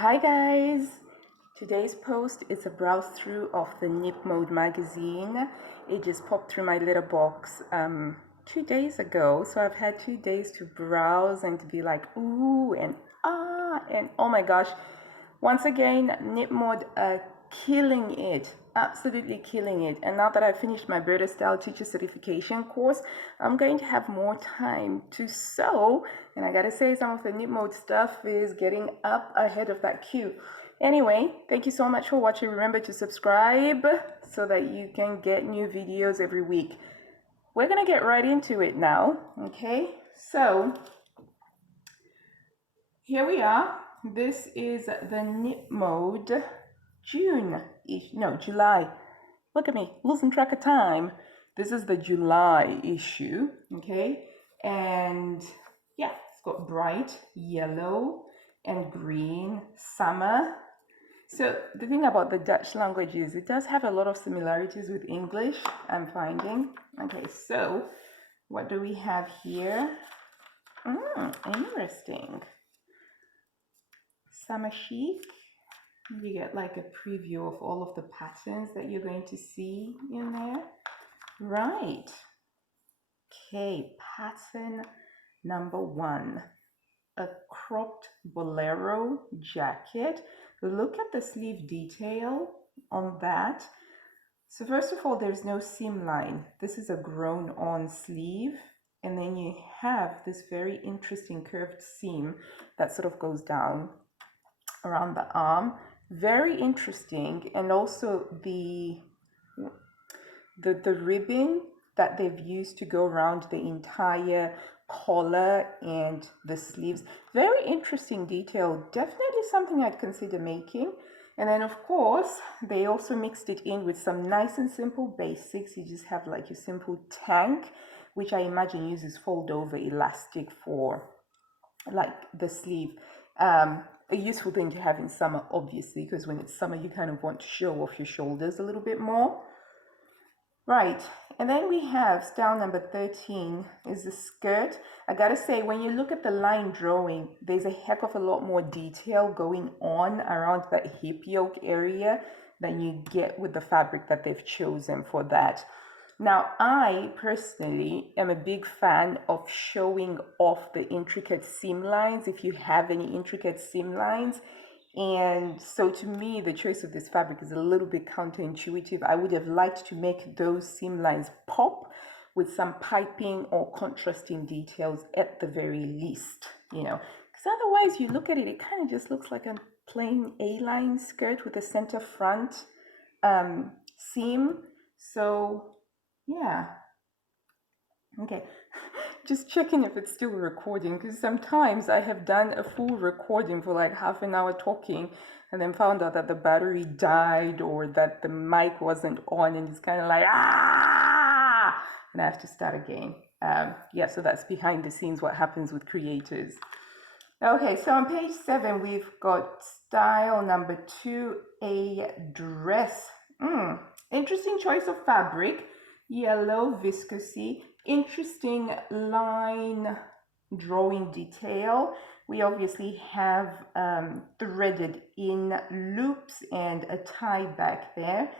Hi guys! Today's post is a browse through of the Knip Mode magazine. It just popped through my letterbox 2 days ago, so I've had 2 days to browse and to be like ooh and ah and oh my gosh. Once again, Knip Mode killing it, absolutely killing it. And now that I've finished my Burda style teacher certification course, I'm going to have more time to sew. And I gotta say, some of the Knip Mode stuff is getting up ahead of that queue. Anyway, thank you so much for watching. Remember to subscribe so that you can get new videos every week. We're gonna get right into it now, okay? So here we are. This is the Knip Mode July. Look at me, losing track of time. This is the July issue, okay? And yeah, it's got bright yellow and green summer. So the thing about the Dutch language is it does have a lot of similarities with English, I'm finding. Okay, so what do we have here? Interesting. Summer chic. You get like a preview of all of the patterns that you're going to see in there. Right. Okay, pattern number 1. A cropped Bolero jacket. Look at the sleeve detail on that. So first of all, there's no seam line. This is a grown on sleeve. And then you have this very interesting curved seam that sort of goes down around the arm. Very interesting. And also the ribbon that they've used to go around the entire collar and the sleeves. Very interesting detail. Definitely something I'd consider making. And then of course, they also mixed it in with some nice and simple basics. You just have like your simple tank, which I imagine uses fold over elastic for like the sleeve. A useful thing to have in summer, obviously, because when it's summer, you kind of want to show off your shoulders a little bit more. Right, and then we have style number 13 is the skirt. I gotta say, when you look at the line drawing, there's a heck of a lot more detail going on around that hip yoke area than you get with the fabric that they've chosen for that. Now, I personally am a big fan of showing off the intricate seam lines if you have any intricate seam lines. And so to me, the choice of this fabric is a little bit counterintuitive. I would have liked to make those seam lines pop with some piping or contrasting details at the very least, you know, because otherwise you look at it, it kind of just looks like a plain A-line skirt with a center front seam. So yeah. Okay, just checking if it's still recording, because sometimes I have done a full recording for like half an hour talking and then found out that the battery died or that the mic wasn't on, and it's kind of like and I have to start again. Yeah, so that's behind the scenes what happens with creators. Okay, so on page 7 we've got style number 2, a dress. Interesting choice of fabric. Yellow viscosity, interesting line drawing detail. We obviously have threaded in loops and a tie back there.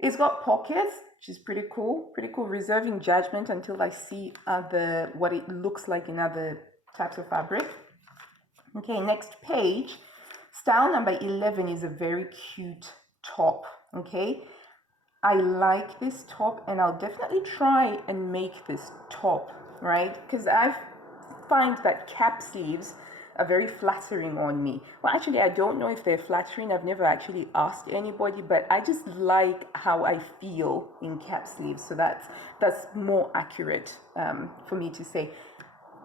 It's got pockets, which is pretty cool, reserving judgment until I see what it looks like in other types of fabric. Okay, next page. Style number 11 is a very cute top, okay? I like this top and I'll definitely try and make this top, right? Because I find that cap sleeves are very flattering on me. Well, actually, I don't know if they're flattering. I've never actually asked anybody, but I just like how I feel in cap sleeves. So that's more accurate for me to say.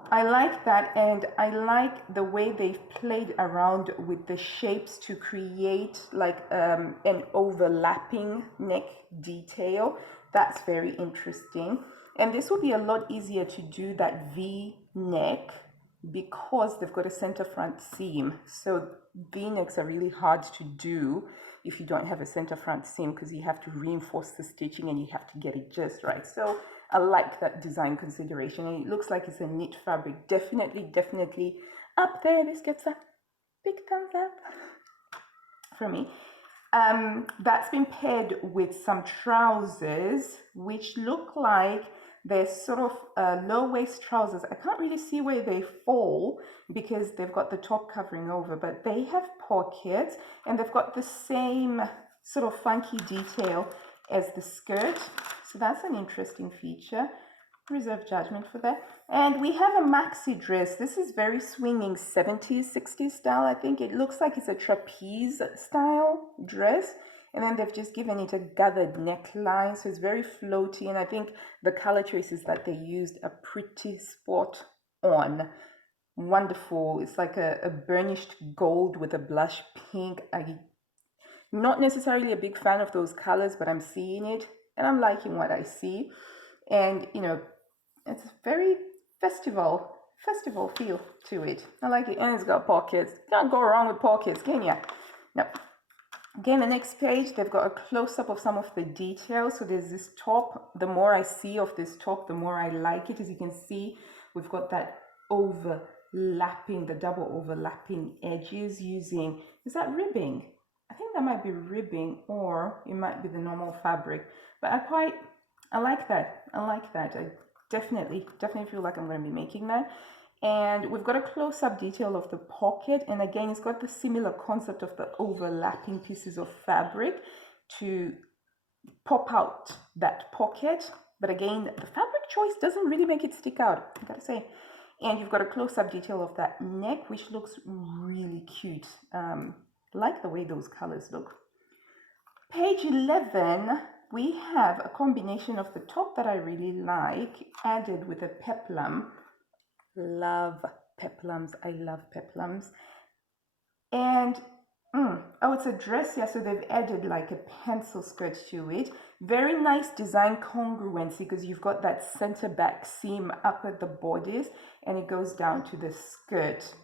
I like that, and I like the way they've played around with the shapes to create like an overlapping neck detail. That's very interesting. And this will be a lot easier to do that V neck because they've got a center front seam. So V necks are really hard to do if you don't have a center front seam, because you have to reinforce the stitching and you have to get it just right. So I like that design consideration, and it looks like it's a knit fabric. Definitely up there. This gets a big thumbs up. for me. That's been paired with some trousers, which look like they're sort of low-waist trousers. I can't really see where they fall because they've got the top covering over, but they have pockets and they've got the same sort of funky detail as the skirt. So that's an interesting feature. Reserve judgment for that. And we have a maxi dress. This is very swinging 70s, 60s style. I think it looks like it's a trapeze style dress. And then they've just given it a gathered neckline. So it's very floaty. And I think the color choices that they used are pretty spot on. Wonderful. It's like a burnished gold with a blush pink. I'm not necessarily a big fan of those colors, but I'm seeing it and I'm liking what I see. And, you know, it's a very festival feel to it. I like it. And it's got pockets. Can't go wrong with pockets, can ya? No. Again, the next page, they've got a close-up of some of the details. So there's this top. The more I see of this top, the more I like it. As you can see, we've got that overlapping, the double overlapping edges using, is that ribbing? I think that might be ribbing, or it might be the normal fabric. But I like that. I definitely feel like I'm going to be making that. And we've got a close-up detail of the pocket. And again, it's got the similar concept of the overlapping pieces of fabric to pop out that pocket. But again, the fabric choice doesn't really make it stick out, I gotta say. And you've got a close-up detail of that neck, which looks really cute. Like the way those colors look. Page 11, we have a combination of the top that I really like, added with a peplum. Love peplums. I love peplums. And, oh, it's a dress, yeah, so they've added like a pencil skirt to it. Very nice design congruency because you've got that center back seam up at the bodice and it goes down to the skirt.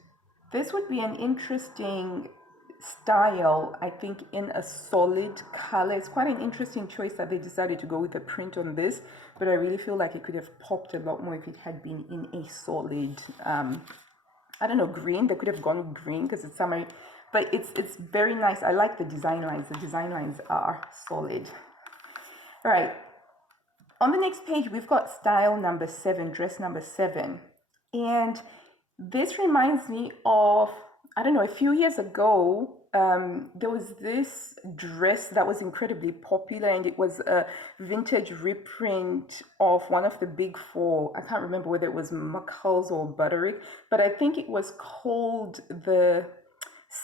This would be an interesting style, I think, in a solid color. It's quite an interesting choice that they decided to go with the print on this, but I really feel like it could have popped a lot more if it had been in a solid, I don't know, green. They could have gone with green because it's summer, but it's very nice. I like the design lines. The design lines are solid. All right. On the next page, we've got style number 7, dress number 7. And this reminds me of, I don't know, a few years ago, there was this dress that was incredibly popular and it was a vintage reprint of one of the big four. I can't remember whether it was McCall's or Butterick, but I think it was called the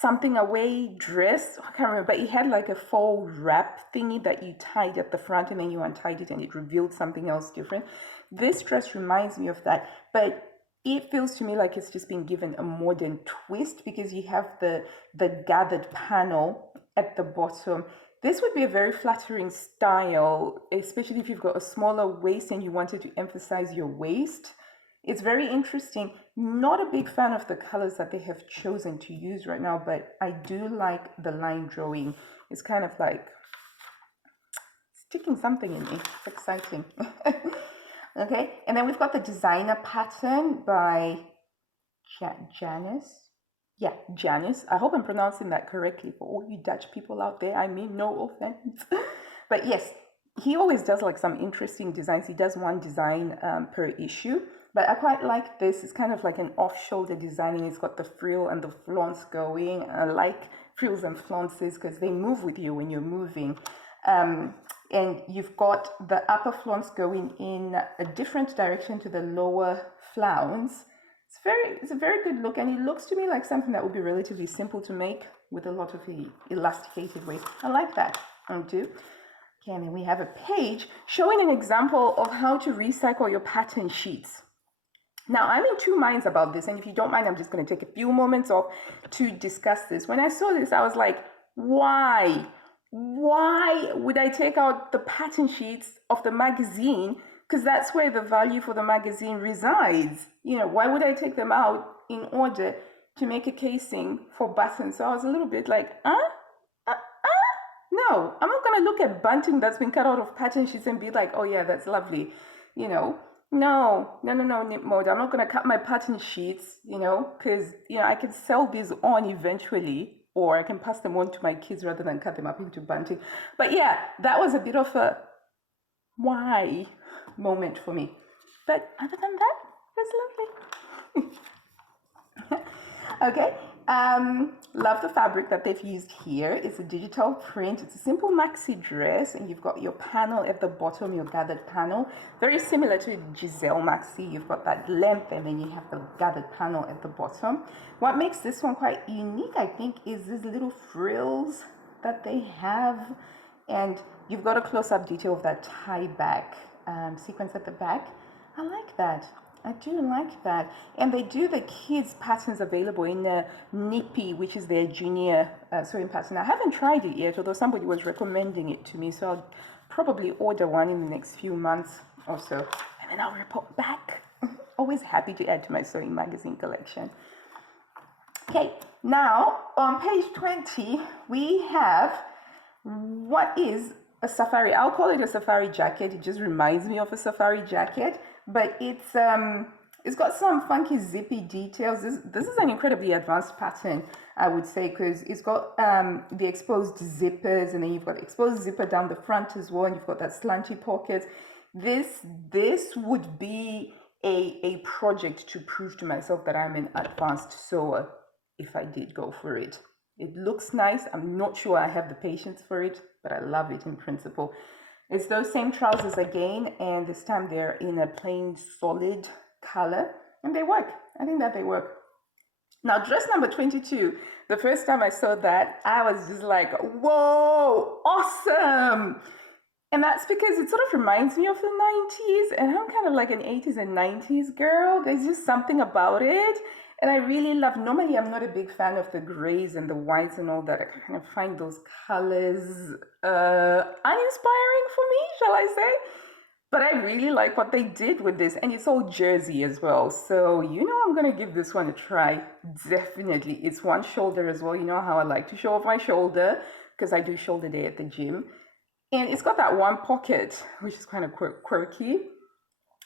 something away dress. I can't remember, but it had like a faux wrap thingy that you tied at the front and then you untied it and it revealed something else different. This dress reminds me of that, but it feels to me like it's just been given a modern twist because you have the gathered panel at the bottom. This would be a very flattering style, especially if you've got a smaller waist and you wanted to emphasize your waist. It's very interesting. Not a big fan of the colors that they have chosen to use right now, but I do like the line drawing. It's kind of like sticking something in me. It's exciting. Okay, and then we've got the designer pattern by Janis. Yeah, Janis. I hope I'm pronouncing that correctly for all you Dutch people out there. I mean, no offense. But yes, he always does like some interesting designs. He does one design per issue. But I quite like this. It's kind of like an off-shoulder designing. It's got the frill and the flounce going. I like frills and flounces because they move with you when you're moving. And you've got the upper flounce going in a different direction to the lower flounce. It's a very good look, and it looks to me like something that would be relatively simple to make with a lot of the elasticated waist. I like that. I do. Okay, and then we have a page showing an example of how to recycle your pattern sheets. Now, I'm in two minds about this, and if you don't mind, I'm just going to take a few moments off to discuss this. When I saw this, I was like, why? Why would I take out the pattern sheets of the magazine? Because that's where the value for the magazine resides. You know, why would I take them out in order to make a casing for buttons? So I was a little bit like, no, I'm not going to look at bunting that's been cut out of pattern sheets and be like, oh yeah, that's lovely. You know, no, Knip Mode. I'm not going to cut my pattern sheets, you know, because, you know, I can sell these on eventually, or I can pass them on to my kids rather than cut them up into bunting. But yeah, that was a bit of a why moment for me. But other than that, it was lovely. Okay, love the fabric that they've used here. It's a digital print. It's a simple maxi dress, and you've got your panel at the bottom, your gathered panel. Very similar to Giselle maxi. You've got that length, and then you have the gathered panel at the bottom. What makes this one quite unique, I think, is these little frills that they have, and you've got a close-up detail of that tie back sequence at the back. I like that. I do like that. And they do the kids patterns available in Nippy, which is their junior sewing pattern. I haven't tried it yet, although somebody was recommending it to me, so I'll probably order one in the next few months or so, and then I'll report back. Always happy to add to my sewing magazine collection. Okay, now on page 20 we have what is a safari. I'll call it a safari jacket. It just reminds me of a safari jacket, but it's got some funky zippy details. This is an incredibly advanced pattern, I would say, because it's got the exposed zippers, and then you've got the exposed zipper down the front as well, and you've got that slanty pocket. This would be a project to prove to myself that I'm an advanced sewer if I did go for it. It looks nice. I'm not sure I have the patience for it, but I love it in principle. It's those same trousers again, and this time they're in a plain solid color, and they work. I think that they work. Now, dress number 22, the first time I saw that, I was just like, whoa, awesome. And that's because it sort of reminds me of the 90s, and I'm kind of like an 80s and 90s girl. There's just something about it. And I really love, normally I'm not a big fan of the grays and the whites and all that. I kind of find those colors uninspiring for me, shall I say. But I really like what they did with this, and it's all jersey as well. So, I'm going to give this one a try, definitely. It's one shoulder as well. You know how I like to show off my shoulder, because I do shoulder day at the gym. And it's got that one pocket, which is kind of quirky.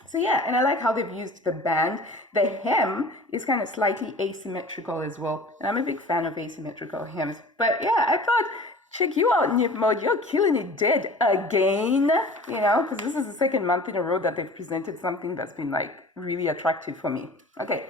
So yeah, and I like how they've used the band. The hem is kind of slightly asymmetrical as well. And I'm a big fan of asymmetrical hems. But yeah, I thought, check you out, Knip Mode. You're killing it dead again. Because this is the second month in a row that they've presented something that's been like really attractive for me. Okay.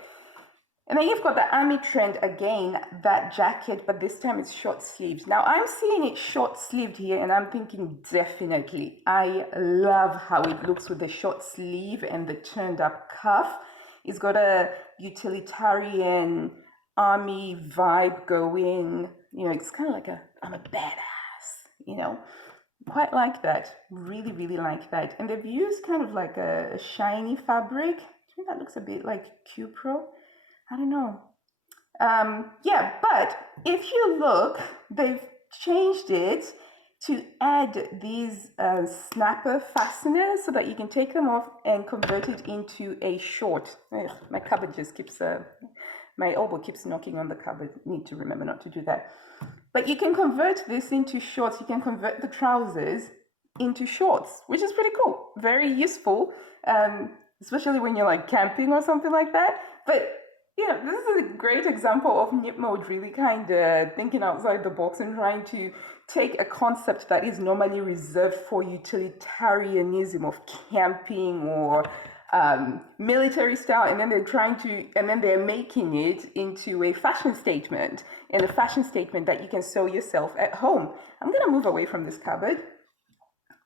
And then you've got the army trend again, that jacket, but this time it's short sleeves. Now I'm seeing it short sleeved here, and I'm thinking definitely. I love how it looks with the short sleeve and the turned up cuff. It's got a utilitarian army vibe going. It's kind of like I'm a badass, Quite like that. Really, really like that. And they've used kind of like a shiny fabric. I think that looks a bit like Cupro. I don't know. Yeah, but if you look, they've changed it to add these snapper fasteners so that you can take them off and convert it into a short. Ugh, my cupboard just keeps, my elbow keeps knocking on the cupboard. Need to remember not to do that. But you can convert this into shorts. You can convert the trousers into shorts, which is pretty cool. Very useful, especially when you're like camping or something like that. But this is a great example of Knip Mode really kind of thinking outside the box and trying to take a concept that is normally reserved for utilitarianism of camping or military style, and then they're making it into a fashion statement, and a fashion statement that you can sew yourself at home. I'm going to move away from this cupboard.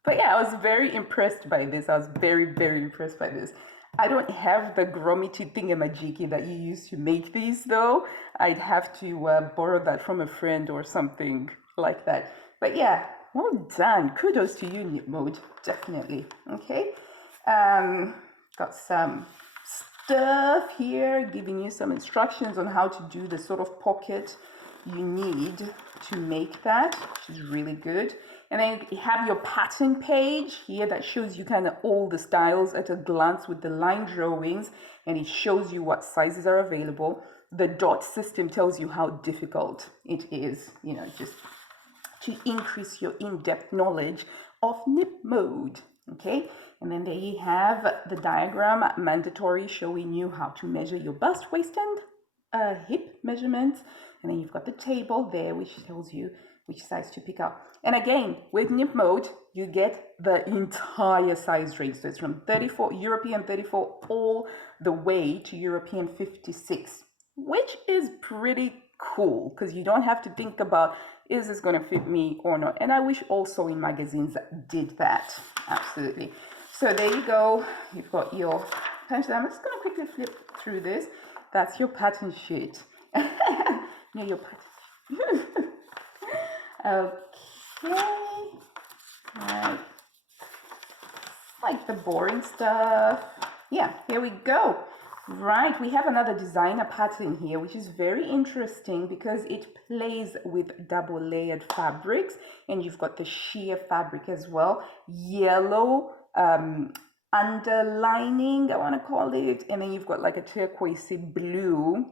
But yeah, I was very impressed by this. I was very, very impressed by this. I don't have the gromity thingamajiggy that you use to make these, though. I'd have to borrow that from a friend or something like that. But yeah, well done. Kudos to you, Knip Mode. Definitely. Okay. Got some stuff here giving you some instructions on how to do the sort of pocket you need to make that, which is really good. And then you have your pattern page here that shows you kind of all the styles at a glance with the line drawings, and it shows you what sizes are available. The dot system tells you how difficult it is, just to increase your in-depth knowledge of Knip Mode. Okay, and then there you have the diagram, mandatory, showing you how to measure your bust, waist, and hip measurements. And then you've got the table there, which tells you which size to pick up. And again, with Knip Mode, you get the entire size range. So it's from 34, European 34, all the way to European 56, which is pretty cool because you don't have to think about, is this going to fit me or not? And I wish also in magazines did that. Absolutely. So there you go. You've got your pencil. I'm just going to quickly flip through this. That's your pattern sheet. Near your pattern sheet. Okay. Right. Like the boring stuff. Yeah, here we go. Right, we have another designer pattern here, which is very interesting because it plays with double layered fabrics, and you've got the sheer fabric as well. Yellow underlining, I want to call it, and then you've got like a turquoisey blue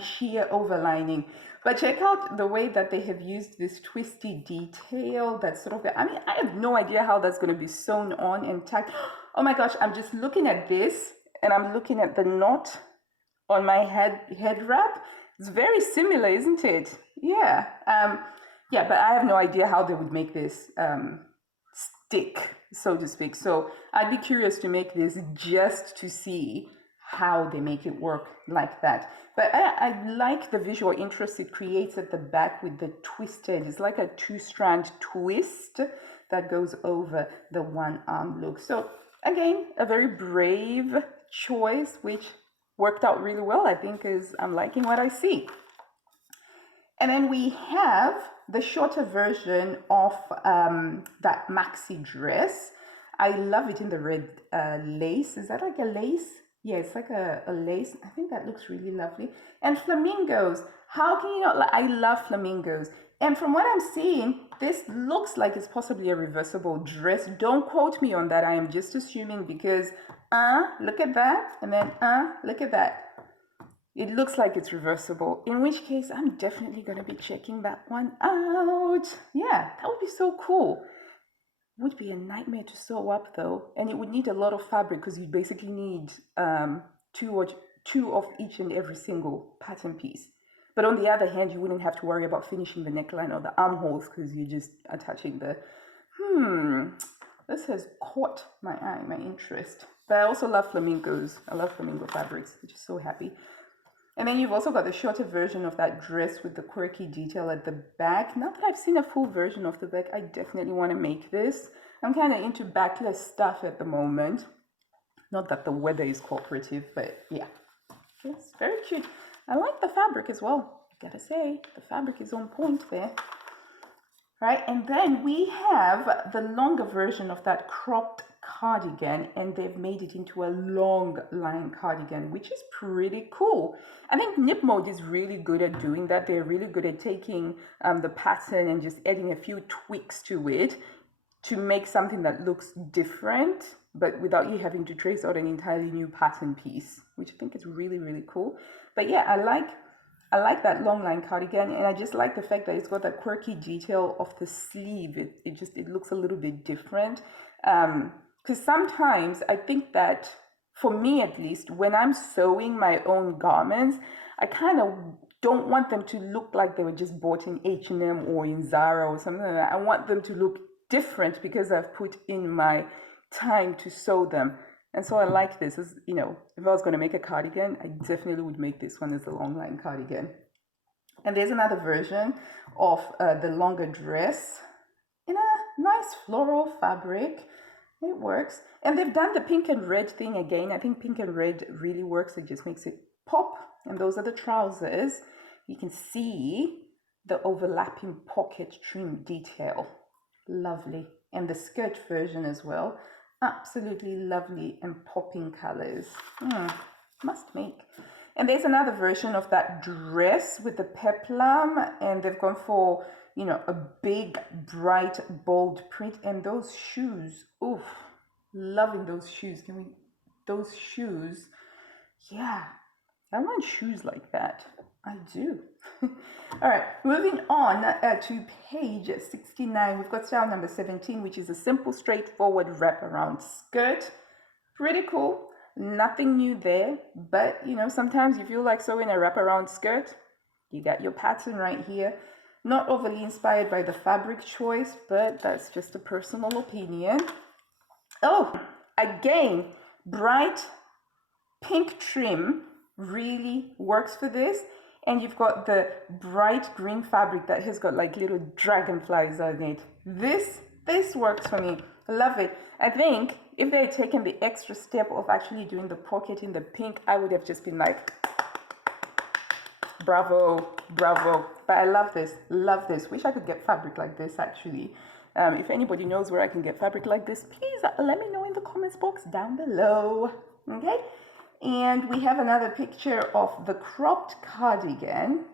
sheer overlining. But check out the way that they have used this twisty detail. That's sort of, I mean, I have no idea how that's going to be sewn on and tacked. Oh my gosh, I'm just looking at this and I'm looking at the knot on my head wrap. It's very similar, isn't it? Yeah. Yeah, but I have no idea how they would make this stick, so to speak. So I'd be curious to make this just to see how they make it work like that. But I like the visual interest it creates at the back with the twisted. It's like a 2-strand twist that goes over the one arm look. So again, a very brave choice, which worked out really well, I think, is I'm liking what I see. And then we have the shorter version of that maxi dress. I love it in the red lace. Is that like a lace? Yeah, it's like a lace. I think that looks really lovely. And flamingos. How can you not? I love flamingos. And from what I'm seeing, this looks like it's possibly a reversible dress. Don't quote me on that. I am just assuming because, look at that. And then, look at that. It looks like it's reversible. In which case, I'm definitely going to be checking that one out. Yeah, that would be so cool. Would be a nightmare to sew up though, and it would need a lot of fabric because you basically need two of each and every single pattern piece. But on the other hand, you wouldn't have to worry about finishing the neckline or the armholes because you're just attaching the this has caught my eye, my interest. But I also love flamingos. I love flamingo fabrics. I'm just so happy. And then you've also got the shorter version of that dress with the quirky detail at the back. Now that I've seen a full version of the back, I definitely want to make this. I'm kind of into backless stuff at the moment. Not that the weather is cooperative, but yeah. It's very cute. I like the fabric as well. I gotta say, the fabric is on point there. Right, and then we have the longer version of that cropped cardigan, and they've made it into a long line cardigan, which is pretty cool. I think Knip Mode is really good at doing that. They're really good at taking the pattern and just adding a few tweaks to it to make something that looks different, but without you having to trace out an entirely new pattern piece, which I think is really, really cool. But yeah, I like that long line cardigan, and I just like the fact that it's got that quirky detail of the sleeve. It looks a little bit different. Because sometimes I think that, for me at least, when I'm sewing my own garments, I kind of don't want them to look like they were just bought in H&M or in Zara or something like that. I want them to look different because I've put in my time to sew them. And so I like this. As, you know, if I was going to make a cardigan, I definitely would make this one as a long line cardigan. And there's another version of the longer dress in a nice floral fabric. It works. And they've done the pink and red thing again. I think pink and red really works. It just makes it pop. And those are the trousers. You can see the overlapping pocket trim detail. Lovely. And the skirt version as well. Absolutely lovely and popping colors. Must make. And there's another version of that dress with the peplum, and they've gone for, you know, a big, bright, bold print. And those shoes, oof, loving those shoes. Those shoes, yeah, I want shoes like that. I do. All right, moving on to page 69. We've got style number 17, which is a simple, straightforward wraparound skirt. Pretty cool. Nothing new there, but you know, sometimes you feel like sewing a wraparound skirt, You got your pattern right here. Not overly inspired by the fabric choice, but that's just a personal opinion. Oh, again, bright pink trim really works for this. And you've got the bright green fabric that has got like little dragonflies on it. This works for me. I love it. I think if they had taken the extra step of actually doing the pocket in the pink, I would have just been like, bravo, bravo. But I love this, love this. Wish I could get fabric like this actually. If anybody knows where I can get fabric like this, please let me know in the comments box down below. Okay? And we have another picture of the cropped cardigan.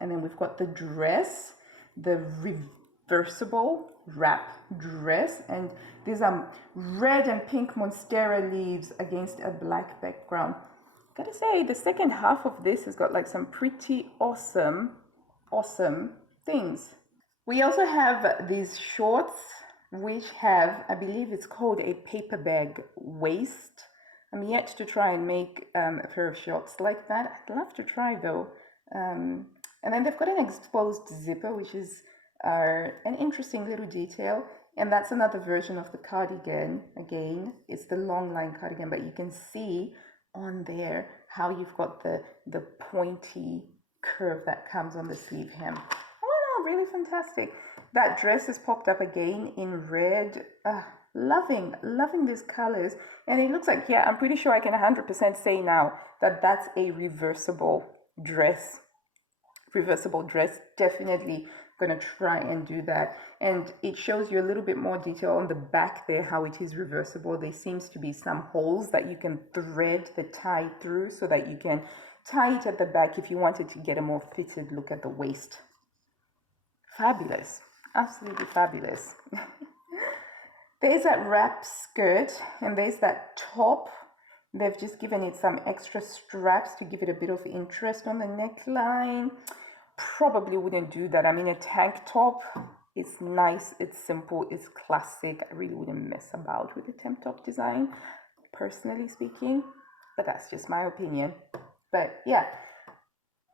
And then we've got the dress, the reversible wrap dress. And these are red and pink monstera leaves against a black background. Gotta say, the second half of this has got like some pretty awesome things. We also have these shorts, which have, I believe it's called a paper bag waist. I'm yet to try and make a pair of shorts like that. I'd love to try though. And then they've got an exposed zipper, which is an interesting little detail. And that's another version of the cardigan. Again, it's the Longline Cardigan, but you can see on there how you've got the pointy curve that comes on the sleeve hem. Oh no, really fantastic. That dress has popped up again in red. Loving these colors. And it looks like, yeah, I'm pretty sure I can 100% say now that that's a reversible dress. Reversible dress, definitely gonna try and do that. And it shows you a little bit more detail on the back there, how it is reversible. There seems to be some holes that you can thread the tie through so that you can tie it at the back if you wanted to get a more fitted look at the waist. Fabulous, absolutely fabulous. There's that wrap skirt and there's that top. They've just given it some extra straps to give it a bit of interest on the neckline. Probably wouldn't do that. I mean, a tank top, it's nice, it's simple, it's classic. I really wouldn't mess about with the tank top design, personally speaking. But that's just my opinion. But yeah.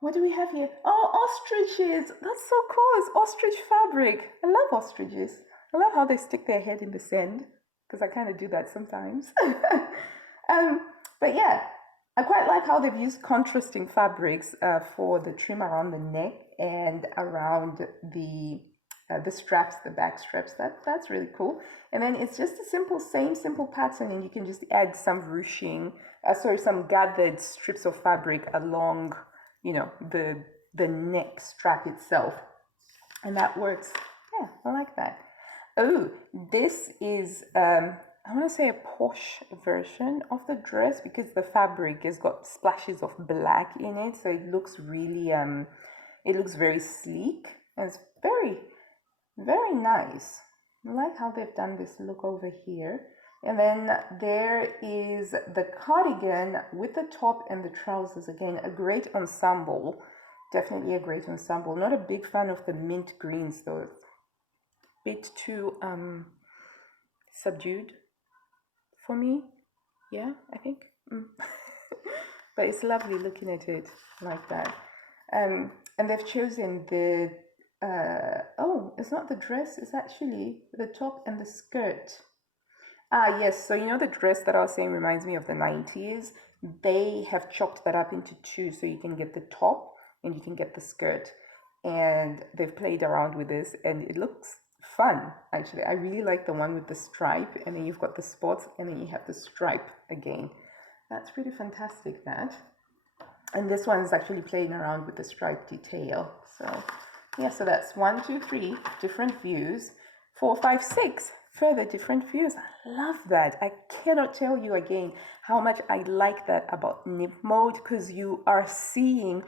What do we have here? Oh, ostriches. That's so cool. It's ostrich fabric. I love ostriches. I love how they stick their head in the sand, because I kind of do that sometimes. But yeah, I quite like how they've used contrasting fabrics for the trim around the neck and around the straps, the back straps. That's really cool. And then it's just a same simple pattern, and you can just add some ruching, some gathered strips of fabric along, you know, the neck strap itself, and that works. Yeah, I like that. Oh, this is I want to say a posh version of the dress, because the fabric has got splashes of black in it, so it looks really it looks very sleek, and it's very, very nice. I like how they've done this look over here. And then there is the cardigan with the top and the trousers. Again, a great ensemble, definitely a great ensemble. Not a big fan of the mint greens though. It's a bit too subdued for me. Yeah, I think. But it's lovely looking at it like that. And they've chosen the it's not the dress, it's actually the top and the skirt. Yes, so you know the dress that I was saying reminds me of the 90s. They have chopped that up into two, so you can get the top and you can get the skirt. And they've played around with this, and it looks fun, actually. I really like the one with the stripe, and then you've got the spots, and then you have the stripe again. That's pretty fantastic, that. And this one is actually playing around with the stripe detail. So yeah, so that's 1, 2, 3 different views, 4, 5, 6 further different views. I love that. I cannot tell you again how much I like that about Knip Mode, because you are seeing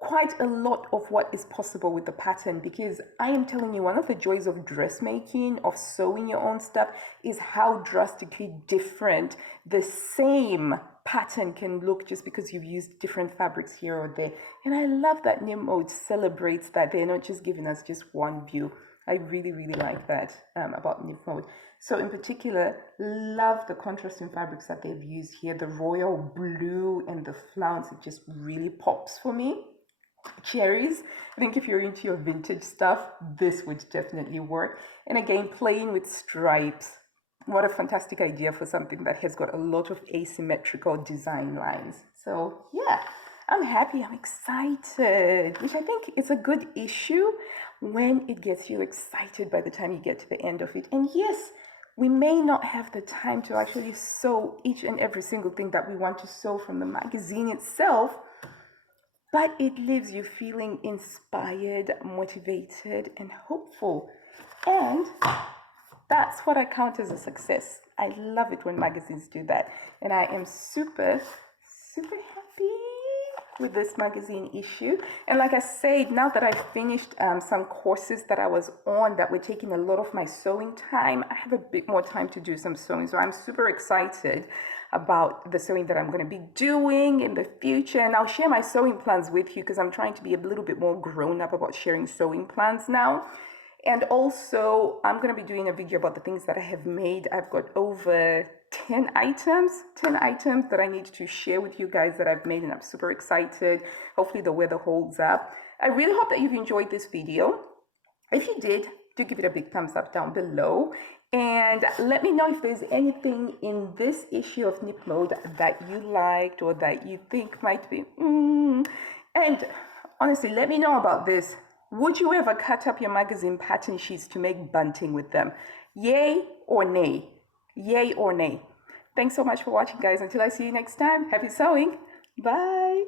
quite a lot of what is possible with the pattern. Because I am telling you, one of the joys of dressmaking, of sewing your own stuff, is how drastically different the same pattern can look just because you've used different fabrics here or there. And I love that Knip Mode celebrates that. They're not just giving us just one view. I really, really like that about Knip Mode. So in particular, love the contrasting fabrics that they've used here. The royal blue and the flounce, it just really pops for me. cherries. I think if you're into your vintage stuff, this would definitely work. And again, playing with stripes. What a fantastic idea for something that has got a lot of asymmetrical design lines. So yeah, I'm happy, I'm excited, which I think is a good issue when it gets you excited by the time you get to the end of it. And yes, we may not have the time to actually sew each and every single thing that we want to sew from the magazine itself, but it leaves you feeling inspired, motivated, and hopeful. And that's what I count as a success. I love it when magazines do that. And I am super, super happy with this magazine issue. And like I said, now that I've finished some courses that I was on that were taking a lot of my sewing time, I have a bit more time to do some sewing. So I'm super excited about the sewing that I'm going to be doing in the future. And I'll share my sewing plans with you because I'm trying to be a little bit more grown up about sharing sewing plans now. And also, I'm going to be doing a video about the things that I have made. I've got over 10 items that I need to share with you guys that I've made, and I'm super excited. Hopefully the weather holds up. I really hope that you've enjoyed this video. If you did, do give it a big thumbs up down below. And let me know if there's anything in this issue of Knip Mode that you liked or that you think might be, And honestly, let me know about this. Would you ever cut up your magazine pattern sheets to make bunting with them? Yay or nay? Yay or nay? Thanks so much for watching, guys. Until I see you next time, happy sewing. Bye.